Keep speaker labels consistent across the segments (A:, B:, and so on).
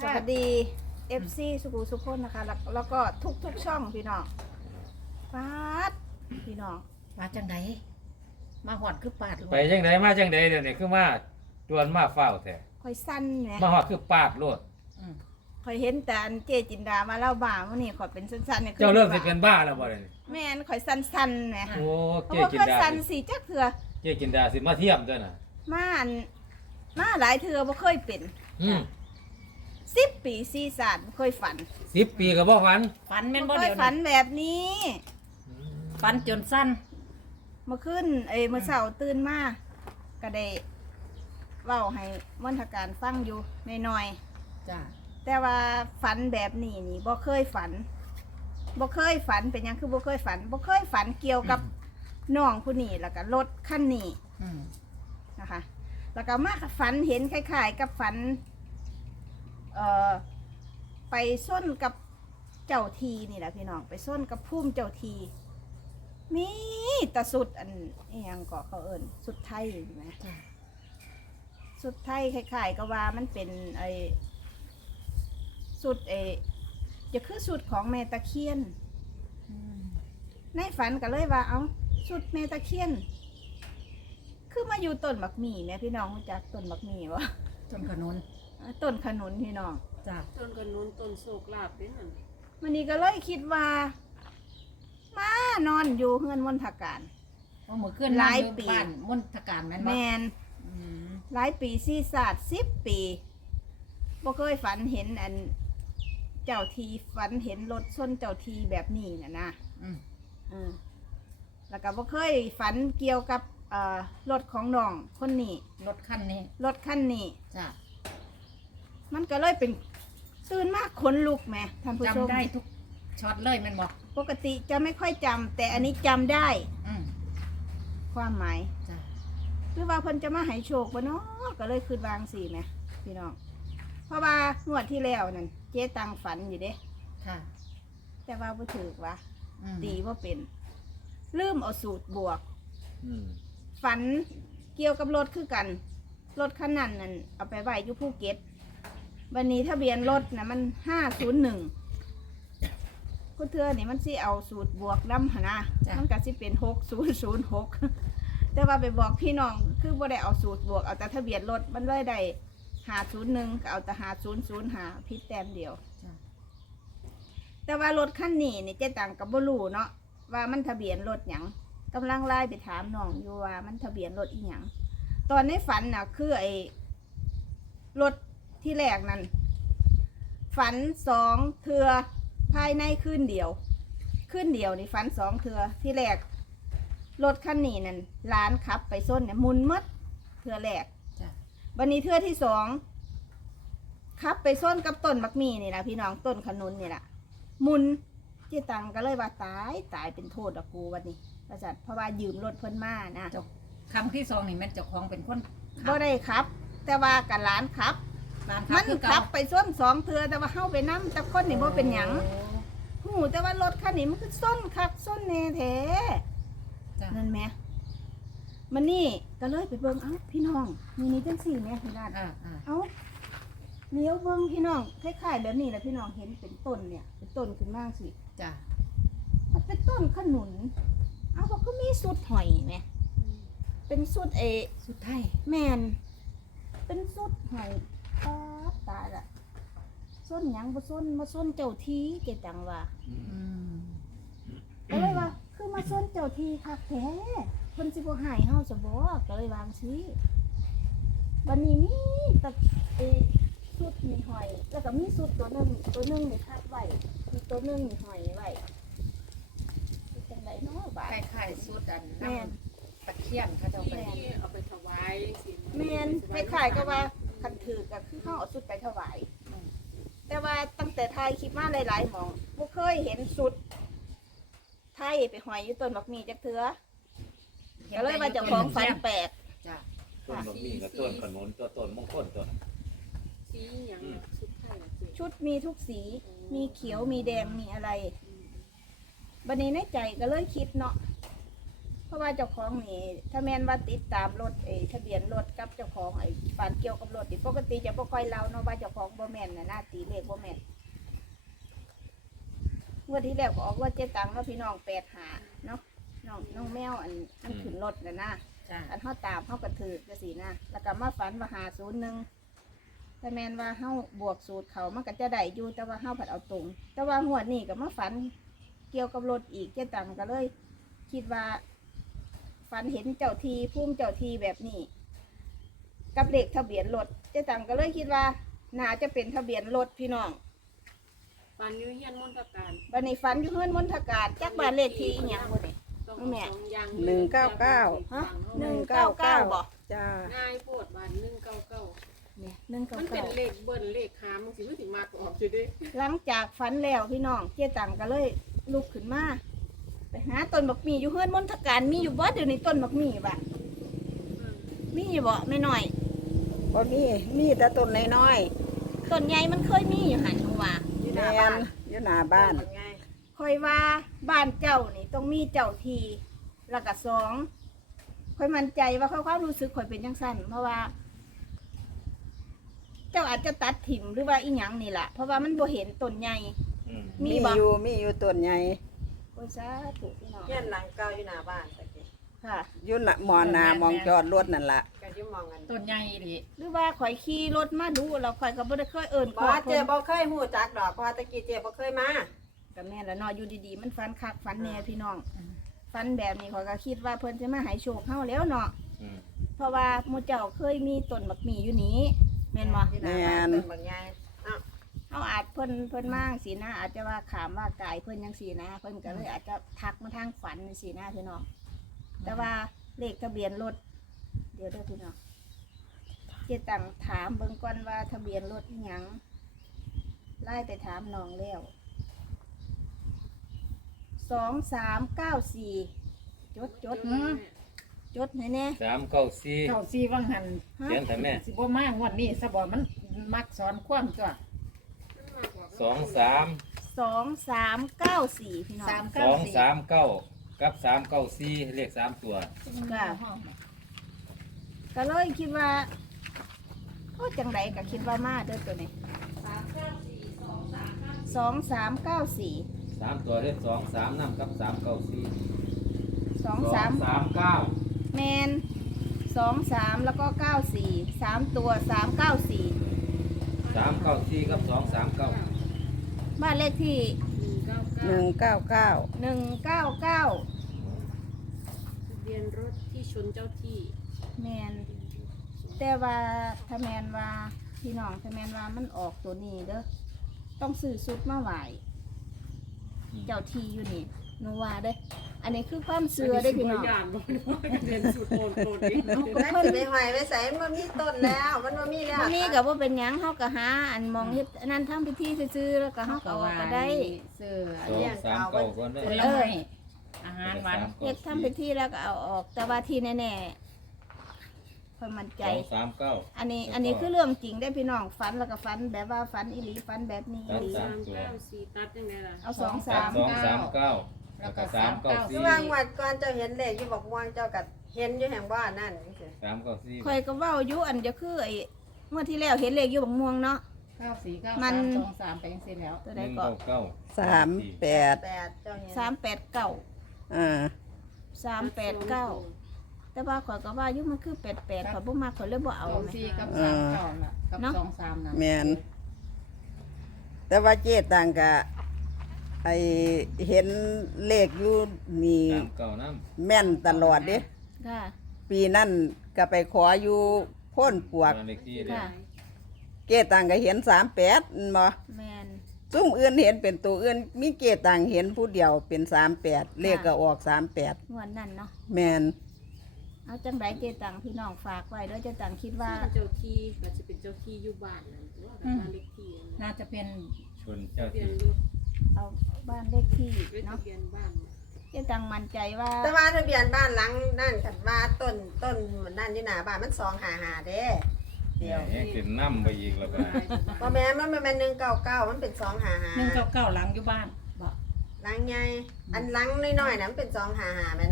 A: สวัสดี FC สุขุสุขคนนะคะแล้วก็ทุกช่องพี่น้องฟาดพี่น้อง
B: มาจังไดมาหอดคือปาดโลด
C: ไปจังไดมาจังไดเดี๋ยวนี้คือมาจวนมาเฝ้าแท้
A: คอยสั้นแหม
C: มาฮอดคือปาดโลด
B: อืม
A: คอยเห็นแต่อันเจจินดามาเล่าบ่ามื้อนี้ขอยเป็นสั้นๆเนี่ย
C: เจ้าเริ่มสิเป็นบ้าแล้วบ่เดี๋ยวนี้
A: แม่นคอยสั้นๆแหม
C: โอ้
A: เพราะ
C: เจ๊
A: ว่า
C: กิน
A: เคย
C: ดา
A: สั้นสิจักเถื่อ
C: เจ๊กินดาสิมาเทียมตัวน่ะ
A: มาอันมาหลายเถื่อบ่เคยเป็น
C: อืม
A: 10 ปีซีซาดบ่เคยฝัน
C: 10 ปีก็บ่ฝัน
B: ฝันแม่นบ่
A: บ่เค
B: เดี๋
A: ย
B: ยว
A: ฝัน
B: นี้
A: แบบนี้
B: ฝันจนสั้น
A: เมื่อคืนเมื่อเช้าตื่นมาก็ได้เว้าให้มณฑการฟังอยู่น้อยๆ
B: จ้า
A: แต่ว่าฝันแบบนี้นี่บ่เคยฝันบ่เคยฝันเป็นหยังคือบ่เคยฝันบ่เคยฝันเกี่ยวกับน้องผู้นี้แล้วก็รถคันนี้
B: อืม
A: นะคะ แล้วก็มาฝันเห็นคล้ายๆกับฝันไปส้นกับเจ้าทีนี่แหละพี่น้องไปส้นกับพุ่มเจ้าทีมีแตะสุดอันนี้ยังก็เขาเอิ้นสุดไทยใช่ไหม
B: จ้า
A: สุดไทยคล้ายๆก็ว่ามันเป็นสุดจะคือสุดของแม่ตะเคียน
B: อืม
A: ในฝันก็เลยว่าเอาสุดแม่ตะเคียน คือมาอยู่ต้นบักหมี่แม่พี่น้องรู้จักต้นบักหมี่วะ
B: ต้นขนุน
A: ต้นขนุนพี่น้อง
B: จ้า
D: ต้นกระนุนต้นโศกลาบเป็นนั่น
A: มันนี้ก็เลยคิดว่ามานอนอยู่เฮือนมณฑการ
B: ว่ามื้อคืน
A: หลาย
B: นอนอ
A: ปี
B: บ้านมณฑการแม่น
A: แม
B: บ่
A: น
B: อืม
A: หลายปีซีศาสตร์10 ปีบ่เคยฝันเห็นอันเจ้าทีฝันเห็นรถส้นเจ้าทีแบบนี้นะ
B: อืม
A: อืมแล้วก็บ่เคยฝันเกี่ยวกับรถของน้องคนนี้
B: รถคันนี้
A: รถคันนี้
B: จ้า
A: มันก็เลยเป็นตื่นมากขนลุกแหม่ท่านผู้ชม
B: จำได้ทุกช็อตเลยแม่นบ่
A: ปกติจะไม่ค่อยจำแต่อันนี้จำได้
B: อืม
A: ความหมาย
B: จ้า
A: หรือว่าเพิ่นจะมาให้โชคบ่เนาะก็เลยคืดวางสี่แหม่พี่น้องเพราะว่างวดที่แล้วนั่นเจ๊ตังฝันอยู่เด้
B: ค่ะ
A: แต่ว่าบ่ถูกว่า
B: อืม
A: ตีว่าเป็นลืมเอาสูตรบวก
C: อืม
A: ฝันเกี่ยวกับรถคือกัน รถคันนั้นนั่นเอาไปไว้อยู่ภูเก็ตวันนี้ทะเบียนรถนะมัน501คุณเธอนี่มันสิเอาสูตรบวกนำหนนะมันก็สิเป็น6006 แต่ว่าไปบอกพี่น้องคือบ่ได้เอาสูตรบวกเอาแต่ทะเบียนรถมันเลยได้501ก็เอาแต่5005ผิดแต้มเดียว
B: จ้า
A: แต่ว่ารถคันนี้นี่เจ๊ตังกับบ่รู้เนาะว่ามันทะเบียนรถหยังกำลังไล่ไปถามน้องอยู่ว่ามันทะเบียนรถอีหยังตอนในฝันน่ะคือรถที่แรกนั้นฝัน2 เทือภายในคืนเดียวนี่ฝัน2 เทือที่แรกรถคันนี้นั่นร้านขับไปส้นเนี่ยหมุนหมดเทือแรก
B: จ้า
A: วันนี้เทือที่ขับไปส้นกับต้นมักมีนี่นะพี่น้องต้นขนุนนี่แหละหมุนเจ๊ตังก็เลยว่าตายเป็นโทษอะกูวันนี้ประจัดเพราะว่ายืมรถเพิ่นมานะ
B: เจ้าคำที่สองนี่แม่นเจ้าของเป็นคนขับ
A: บ่ได้ขับ แต่ว่ากับร้านขับ
B: ร้าน
A: มั
B: ขับ
A: น
B: คือ
A: ขั
B: เก่า
A: บไปส้น2 เทือแต่ว่าเฮาไปนํแต่คนนี่บ่เป็นหยัง
B: โอ้
A: หูแต่ว่ารถคันนี้มันคือส้นคักส้นแน่แท้
B: จ้า
A: นั่นแหมมันนี่ก็เลยไปเบิ่งเอ้าพี่น้องมีนี่จังซี่แหมพี่ด้าน
B: อ่า
A: เอ้าเลี้ยวเบิ่งพี่น้องคล้ายๆแบบนี้แหละพี่น้องเห็นเป็นต้นเนี่ยเป็นต้นขึ้นมาสิ
B: จ้า
A: มันเป็นต้นขนุนเอาบอกก็มีสุดหอยไหมเป็นสุด
B: สุดไทย
A: แมนเป็นสุดหอยตายละส้นหยังบ่ส้นมาส้นเจ้าทีเกตังว่า
B: อืม
A: ก็เลยว่า คือมาส้นเจ้าทีคักแท้คนสิบ่หายเฮาซะบ่ก็เลยวางซี้บัดนี้มีแต่สุดมีหอย แล้วก็มีสุดตัวหนึงนี่คาดไว้มีตัวหนึงนี่หอยไว้เป็นจังไดเนาะบาด
B: คล้ายๆสุดอัน
A: แม่น
B: น้ำตะเคียนเขาเจ้าไป
D: ที่เอาไปถวายสิ
A: แมนคล้ายๆก็ว่าคันถือก็คือเขาเอาสุดไปถวาย แต่ว่าตั้งแต่ไทยคลิปมาหลายๆหมองบ่เคยเห็นสุด ไทยไปหอยอยู่ต้นบักมีจักเถือก็เลยว่าเจ้าของฝันแปลก
B: จ้า
C: ต้นบะหมี่กับต้นขนุนตัวต้นมงคลตัวน่ะ
D: สีหยังสุดไทยเจ๊
A: ชุดมีทุกสี มีเขียวมีแดงมีอะไรบัดนี้ในใจก็เลยคิดเนาะราะว่าเจ้าของนี่ถ้าแม่นว่าติดตามรถทะเบียนรถกับเจ้าของฝันเกี่ยวกับรถนี่ปกติจะบ่ค่อยเล่าเนาะว่าเจ้าของบ่แม่นน่ะหน้าตีเลขบ่แม่นงวดที่แล้วก็ออกว่าเจ๊ตังเนาะพี่น้อง85เนาะน้องแมวอันขึ้นรถน่ะนะ
B: จ้า
A: อันเฮาตามเฮากระถือจังซี่นะแล้วก็มาฝันว่า501แต่แม่นว่าเฮาบวกสูตรเขามันก็จะได้อยู่แต่ว่าเฮาผัดเอาตรง แต่ว่างวดนี้ก็มาฝันเกี่ยวกับรถอีกเจ๊ตังก็เลย คิดว่าฝันเห็นเจ้าทีพุ่มเจ้าทีแบบนี้ กับเลขทะเบียนรถเจ๊ตังก็เลยคิดว่าน่าจะเป็นทะเบียนรถพี่น้อง
D: ฟันอยูเฮียนมนตการ
A: บัดนี้ฝันอยู่เฮือนมณฑการจักบ้านเลขที่อีหยังบ่นี่
D: ต้อง
A: แม่
D: สองอย่าง
A: ฮะ199บ่
E: จ้า
D: ง่ายโพดบาน199
A: เนี่ย
D: มันเป็นเลขเบิ้ลเลขหามมันสิมันสิมากออกสิเด้
A: 199หลังจากฝันแล้วพี่น้องเจ๊ตังก็เลยลุกขึ้นมาไปหาต้นบักหมี่อยู่เฮือนมณฑการมีอยู่บ่เดี๋ยวนี้ต้นบักหมี่บ่ะมีอยู่บ่ไม่น้อย
E: บ่มีแต่ต้นน้อย
A: ต้นใหญ่มันเคยมีอยู่หั่นว่า
E: ๆอยู่หน้าบ้านอยู่หน้าบ้าน
A: คอยว่าบ้านเจ้านี่ต้องมีเจ้าทีแล้วก็สองคอยมั่นใจว่าเขารู้สึกคอยเป็นจังสั้นเพราะว่า เจ้าอาจจะตัดถิ่มหรือว่าอีหยังนี่แหละเพราะว่ามันบ่เห็นต้นใหญ่
C: อืม
A: มี
E: มี
A: บ่
E: อยู่ต้นใหญ่
A: โอ้ยสาธุพี่น้อง
F: เฮียนหลังเก่าอยู่หน้าบ้านตะกี้
A: ค่ะ
E: อยู่หน้ามอนามองจอดรถนั่นล่ะ
F: ก็อยู่มองกัน
B: ต้นใหญ่ดิ
A: หรือว่าข่อยขี่รถมาดูแล้วข่อยก็บ่ได้เคยเอิ้น
F: บ่
A: ขอ
F: เจ๊บ่เคยฮู้จักดอกเพราะว่าตะกี้เจ๊บ่เคยมา
A: กับแม่นแล้วเนาะอยู่ดีๆมันฟันคักฟันแน่พี่น้องฟันแบบนี้ข่อยก็คิดว่าเพิ่นจะมาให้โชคเฮาแล้วเนาะ
C: อืม
A: เพราะว่าหมู่เจ้าเคยมีต้นบักหมี่อยู่นี้แม่นบ่
F: อยู่หน้าบ้านต้นบางใหญ่อ้าว
A: เขาอาจเพิ่นมากสีหน้าอาจจะว่าขามว่ากายเพิ่นยังสีหน้าเพิ่นก็เลยอาจจะทักมาทางฝันสีหน้าพี่น้องแต่ว่าเลขทะเบียนรถเดี๋ยวเด้อพี่น้องเจตังถามเบิ่งก่อนว่าทะเบียนรถอีหยังไล่ไปถามน้องแล้ว2394จดให้แน่
C: 394
B: เก้าสี่วังหัน
A: ฮะ
C: เขียนแต่แม่
B: สิบ่มากงวดนี้ซะบ่มันมักสอนความตัว
C: 23
A: 2394พี่น้อง
C: 239กับ394เลข3ตัว
A: ค่ะ ก็เลยคิดว่าโอ้จังไรก็คิดว่ามาเด้อตัวนี้2394
C: 3ตัวเลข23นำกับ394
A: 23
C: 239
A: แมน23แล้วก็94 3ตัว394
C: 394กับ239
A: บ้านเลขที่
E: 199
A: 199
D: ทะเบียนรถที่ชนเจ้าที่
A: แมนแต่ว่าถ้าแมนว่าพี่น้องถ้าแมนว่ามันออกตัวนี้เด้อต้องซื้อสุดมาไหวเจ้าที่อยู่นี่หนูว่าเด้ออันนี้คือความเสือได้อพี่น้อง
D: ย่านบ่เรียนสุดโอนเอง
F: นั่นสิไปหอยไว้ใส่มันบ่มีต้นแล้วมันบ่มีแล้ว
A: บ่มีกับว่าเป็นหยังเฮาก็หาอันมองเฮ็ดอันนั้นทำพิธีซื่อๆแล้วก็เฮาก็เอาก็ได้
B: ซื้อ
C: 239คนเด้
B: ผ
C: อ
B: ลไม้อาหารหวาน
A: เฮ็ดทำพิธีแล้วก็เอาออกแต่ว่าที่แน่ๆค่อยมั่นใจ
C: 239
A: อันนี้คือเรื่องจริงได้อพี่น้องฝันแล้วก็ฝันแบบว่าฝันอีหลีฝันแบบนี้อีหลี
D: 394ตัดยังไงล่ะ
A: เอา
C: 239แล้วก็394
F: คือว่างวดก่อนเจ้าเห็นเลขอยู่บอกม่วงเจ้าก็เห็นอยู่แห่งบ้านนั่นจังซี่
C: 394
A: ค่อยก็เว้าอยู่อันจะคือไอ้เมื่อที่แล้วเห็นเลขอยู่บักม่วงเนาะ
B: 9493
A: มัน
B: 23ไปจังซี่แล้ว
A: ตัวใดก็
E: 38
F: 8เจ้าเห็น
A: 389
E: อ่า
A: 389แต่ว่าข่อยก็ว่าอยู่มันคือ88ข่อยบ่มักข่อยเลยบ่เอาแม่
B: 94กับ39น่ะกับ
A: เนาะ
B: 23น่ะ
E: แม่นแต่ว่าเจ๊ตังก็ไอเห็นเลขอยู่นี่
C: 39นำ
E: แม่นตลอดเด้
A: ค่ะ
E: ปีนั้นก็ไปขออยู่โพ้นปวก
C: บ้านเลขที่เด้อ
A: ค่ะ
E: เกตังก็เห็น38บ่
A: แม่น
E: ซุ่มอื่นเห็นเป็นตัวอื่นมีเกตังเห็นผู้เดียวเป็น38เลขก็ออก38
A: งวดนั้นเนาะ
E: แม่น
A: เอาจังไดเจตังพี่น้องฝากไว้เด้อเจตังคิดว่า
D: เจ้าที่ก็จะเป็นเจ้าที่อยู่บ้านนั่นตัวกับบ้านเลขที่นั่น
B: น่าจะเป็น
C: ชนเจ้า
D: ทะเบีย
C: ที่
D: นรถ
A: เอาบ้านเลขที่
D: ด้วย
A: เนาะ
D: ทะเบียนบ้านน่ะ
A: เจตังมั่นใจว่า
F: แต่ว่าทะเบียนบ้านหลังนั่นคันว่าต้นนั่นอยู่หน้าบ้านมัน255เด้เดียว
C: แหงเป็นน้ำไปอีกแล้วก็
F: บ่แม่นมันบ่แม่น199มันเป็น255
B: 199หลังอยู่บ้านบ่
F: หลังใหญ่อันหลังน้อยๆน่ะมันเป็น255แม่น่ะ
A: เอา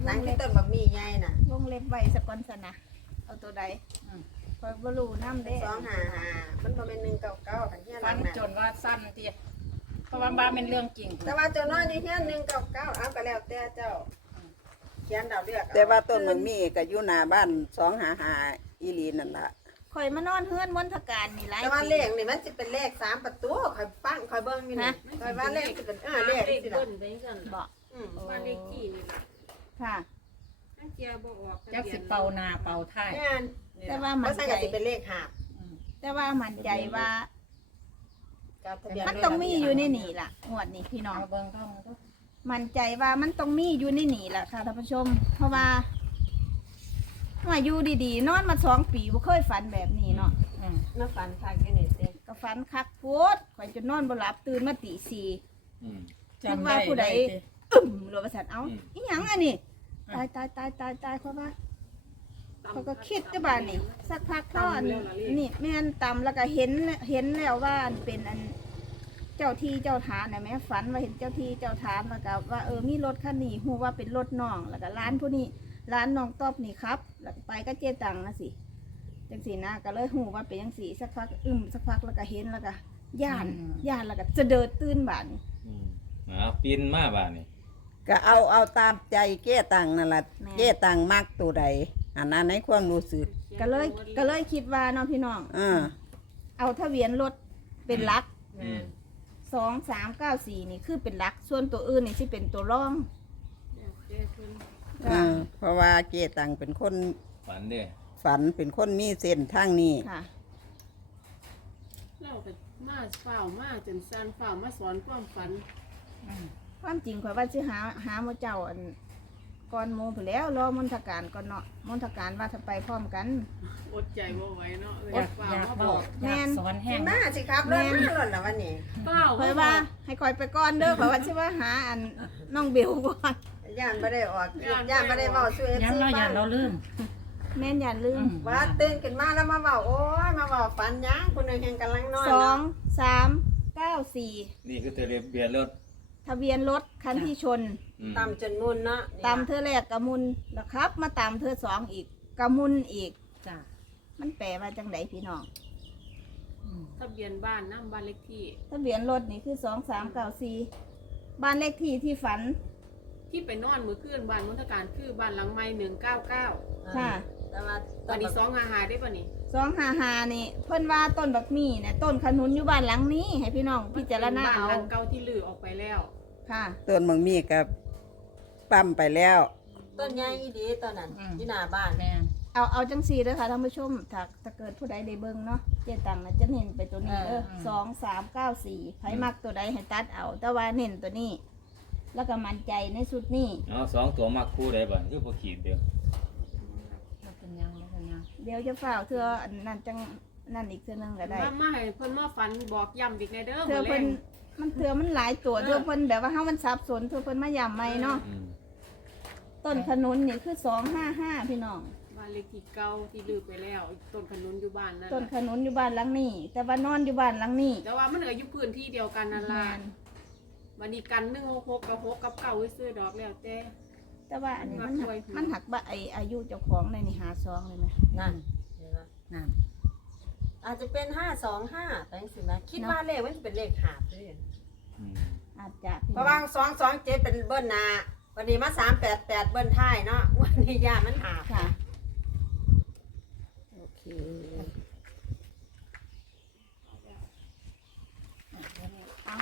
F: หลังที่ต้นบักมี่ใหญ่น่ะ
A: วงเล็บไว้สกอนสนะเอาตัวใดคอยบ่รู้นำเด้
F: 255มันบ่แม่น199คันเฮียห
B: ฟั
F: ลั
B: น
F: งน่ะ
B: จนว่าสั้นทีเพราะว่าบ้าเป็นเรื่องจริง
F: แต่ว่าเจ้าน้อยนี่เฮีย199เอาก็แล้วแต่เจ้าเขียนดาวเลือกเอ
E: แต่ว่าต้นมันมีก็อยู่หน้าบ้าน255อีหลีนั่นล่ะ
A: คอยมานอนเฮือนมนทการนี่หลาย
F: แต่ว่า
A: ปี
F: เลขนี่มันจะเป็นเลข3ประตูข่อยฟังข่อยเบิ่งอยู่นี่ข่อยว่าเลขสิเป็นเลข
D: เลข
F: สิ
D: เบิ้
F: ล่ะ
D: ลไปสั่น
A: บ่
D: บ้านเลขที่นี่ล่ะ
A: ค่ะ
D: ทั้งเจียบ่ออก
B: จักสิเป่าหน้าเป่าท้าย
F: แม่น
A: แต่ว่ามัน
F: เพราะฉะนั้นก็สิเป็นเลขหาบ
A: แต่ว่ามั่นใจว่า
F: กับทะเบียน
A: มันต้องมีอยู่ในนี่ล่ะงวดนี้พี่น้อง
B: เอาเบิ่งเข้ามาทุก
A: มั่นใจว่ามันต้องมีอยู่ในนี่ล่ะค่ะท่านผู้ชม เพราะว่าอยู่ดีๆนอนมา2 ปีบ่เคยฝันแบบนี้เนาะ
F: มาฝันคักอยู่นี่สิ
A: ก็ฝันคักโพดข่อยจะนอนบ่หลับตื่นมาตี4
C: อืม
A: คิดว่าผู้ใดอึ้มหรือว่าซั่นเอ้า
C: อืม
A: อีหยังอันนี้ตายเพราะว่าเขาก็คิดจะบ้านนี่สักพักก็อันนี่แม่นตำแล้วก็เห็นแล้วว่าอันเป็นอันเจ้าที่เจ้าทานน่ะแม่ฝันว่าเห็นเจ้าที่เจ้าทานแล้วก็ว่ามีรถคันนี้ฮู้ว่าเป็นรถน้องแล้วก็ร้านผู้นี้ร้านน้องตอบนี่ครับแล้วก็ไปก็เจตังนะสิจังสีนะก็เลยฮู้ว่าเป็นจังสีสักพักสักพักแล้วก็เห็นแล้วก็ย่านแล้วก็จะเดินตื่นบ้านนี่
C: อืมปีนมาบ้านนี่
E: ก็เอาตามใจเก้ตังนั่นล่ะเก้ตังมักตัวใดอันนั้นในความรู้สึก
A: ก็เลยคิดว่าเน้องพี่น้อง เอาทะเบียนรถเป็นหลัก
C: อืม
A: 2394นี่คือเป็นหลัก ส่วนตัวอื่นนี่สิเป็นตัวรอง
D: เจ้เพิ่น
E: เพราะว่าเก้ตังเป็นคน
C: ฝันเด้
E: ฝันเป็นคนมีเส้นทางนี้
A: ค่ะ
D: เราก็มาเฝ้ามาจนสั่นเฝ้ามาสอนความฝัน
A: ความจริงข่อยว่าสิหาหมู่เจ้าอันก่อนหมู่พุ่นแล้วรอมนทการก่อนเนาะมนทการว่าถ้าไปพร้อมกัน
D: อดใจบ่ไหวเนาะเลย
B: อยาก
D: เฝ้า
B: อยาก
D: มาบ
B: เป่า
D: อก
B: อยากสอนแห้
F: เห็
B: ง
F: นมาสิครับเริ่มมาหล่นแล้ววันนี้
D: เฝ้า
A: ข่อยว่าให้ข่อยไปก่อนเด้อข่อยว่าสิว่าหาอันน้องเบลก่อน
F: ย่านบ่ได้ออกย่านบ่ได้เว้าสู่
B: ย้ำ
F: FC
B: เราอย่า
F: ฟัง
B: เราลืม
A: แม่นอย่าลืม
F: ว่าตื่นขึ้นมาแล้วมาเว้าโอ้ยมาเว้าฝันหยังคนหนึงแห่งกำลังนอนเนาะ
A: 2394
C: นี่คือทะเบียนรถ
A: ทะเบียนรถคันที่ชน
C: อืม
F: ต่ำจนมุนเนาะ
A: ตามเธอแรกกะมุนแล้วครับ มาตามเธอ2อีกกะมุนอีก
B: จ้ะ
A: มันแปลว่าจังไดพี่น้อง
D: ทะเบียนบ้านนำบ้านเลขที่
A: ทะเบียนรถนี่คือ2394บ้านเลขที่ที่ฝัน
D: ที่ไปนอนมื้อคืนบ้านมณฑการคือบ้านหลังใหม่199
A: ค่ะ
F: แต่ว่า
D: วันนี้255ได้ป่ะนี่
A: 255นี่เพิ่นว่าต้นบักมี่เนี่ยต้นขนุนอยู่บ้านหลังนี้ ให้พี่น้องพิจารณา
D: บ้าน
A: เอา
D: หลังเก่าที่ลือออกไปแล้ว
A: ค่ะ
E: ต้นบางมีกับปั๊มไปแล้ว
F: ต้นใหญ่อีดีตอนนั้นที่หน้าบ้าน
B: แม่น
A: เอาจังซี่เด้อค่ะท่านผู้ชมถ้าเกิดผู้ใดได้เบิ่งเนาะเจ๊ตังน่ะจะเน้นไปตัวนี้เด้อ2394ไผมักตัวใดให้ตัดเอา แต่ว่าเน้นตัวนี้ แล้วก็มั่นใจในสุดนี้
C: เอา2ตัวมักคู่ได้บ่คือบ่ขีดเดียว
B: บ่เป็นหยังบ่เป็นหยัง
A: เดี๋ยวจะฝ่ากเธออันนั่นจังนั่นอีกเทื่อนึงก็ได้
D: มาให้เพิ่นมาฝันบอกย้ำอีกในเด้อ
A: เธอ
D: มื้อแร
A: เพิ่น
D: ง
A: มันหลายตัวเธอเพิ่นแบบว่าเฮามันสับสนเธอเพิ่นมาย้ำใหม่เนาะ
C: อืม
A: ต้นขนุนนี่คือ255พี่น้อง
D: บ้านเลขที่เก่าที่ลือไปแล้วต้นขนุนอยู่บ้านนั่น
A: ต้น
D: น่ะ
A: ขนุนอยู่บ้านหลังนี้ แต่ว่านอนอยู่บ้านหลังนี้
D: แต่ว่ามันก็อยู่พื้นที่เดียวกันนั่นล่ะ
A: แม่น
D: วันนี้กัน166กับ6กับ9ไว้ซื้อดอกแล้วแต่
A: แต่ว่าอันนี้มันหัก
D: มักไว้
A: มันหักบ่ไออายุเจ้าของเลยนี่หาซองเลยไหม
F: นั่นเห็นไหม
B: นั่น
F: อาจจะเป็น525แต่จังซี่นะคิดว่าเลขมันจะเป็นเลขหาบเด้อ
C: อืม
A: อาจจะพี่
F: เพราะ
A: น้
F: ว่า
A: อง
F: 227เป็นเบิ้ลหน้าวันนี้มา388เบิ้ลท้ายเนาะวันนี้ย่านมันหาบ
A: ค่ะโอเคเอา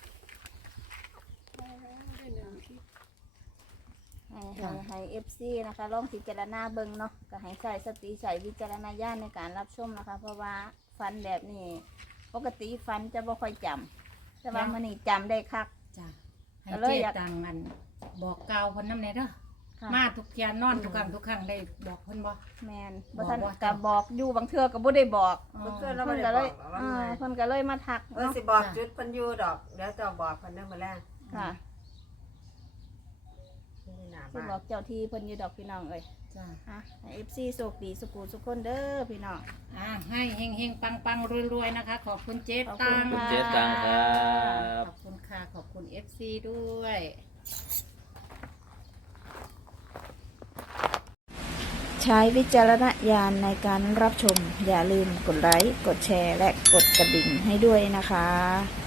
A: ให้เอฟซีนะคะลองพิจารณาเบิ่งเนาะก็ให้ใส่สติใส่วิจารณญาณในการรับชมนะคะ เพราะว่าฟันแบบนี้ปกติฟันจะบ่ค่อยจำแต่ว่ามื้อนี้จำได้คัก
B: จ้ะให้
A: ก็เลย
B: เจ๊
A: อยาก
B: ตังมันบอกกล่าวเพิ่นนำแน่เด้อ
A: ค่ะ
B: มาทุกเที่ยนอนทุกครั้งทุกครั้งได้บอกเพิ่นบ่
A: แมน
B: บอก
A: บ่ทัน
B: ว่า
A: ก็บอกอยู่บางเทื่อก็บ่ได้บอก
B: อ๋อ
F: เพิ่นเรา
A: เพิ่
F: บ่
A: น
F: ได้
A: ก็
F: บ
A: เล
F: อย กว่า
A: เพิ่นก็เลยมาทัก
F: เพิ่น
A: เนาะ
F: สิบอกจุดเพิ่นอยู่ดอกเดี๋ยวเจะบอกเพิ่นเด้อมื้อแรก
A: ค่ะ
F: ที่หน้า
A: สิ
F: บ้าน
A: บอกเจ้าที่เพิ่นอยู่ดอกพี่น้องเอ้ย
B: จ้ะ
A: อ่ะให้ FC โชคดีสุขุสุขคนเด้อพี่น้อง
B: ให้เฮงๆปังๆรวยๆนะคะ ขอบคุณเจ๊
A: ขอบ
B: ตั
A: คุณ
B: ง
A: ค่ะ
C: เจ๊ตังครับ
B: ขอบคุณค่ะ ขอบคุณ FC ด้วย
A: ใช้วิจารณญาณในการรับชม อย่าลืมกดไลค์ กดแชร์ และกดกระดิ่งให้ด้วยนะคะ